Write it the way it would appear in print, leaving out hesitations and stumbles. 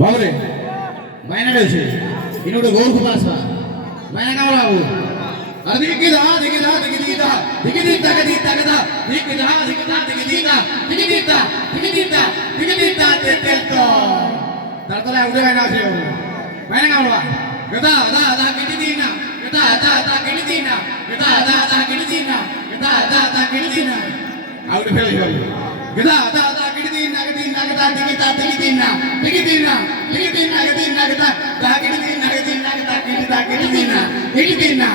बाबरे मैंने day inode गोर को पास मैंने का बोला वो अरे दिखिदा दिखिदा दिखिदा दिखिदा दिखिदा दिखिदा दिखिदा दिखिदा दिखिदा दिखिदा दिखिदा तेलतो तरतला उड़े गया से मैंने का बोला गदा दा दा किडिदीना गदा दा दा किडिदीना गदा दा दा किडिदीना गदा दा दा किडिदीना आउट फेल हो गदा दा दा किडिदीना किडिदीना गदा दिखिदा दिखिदीना दिखिदीना दिखिदीना गदा दा किडिदीना किडिदीना गदा किडिदा किडिदीना किडिदीना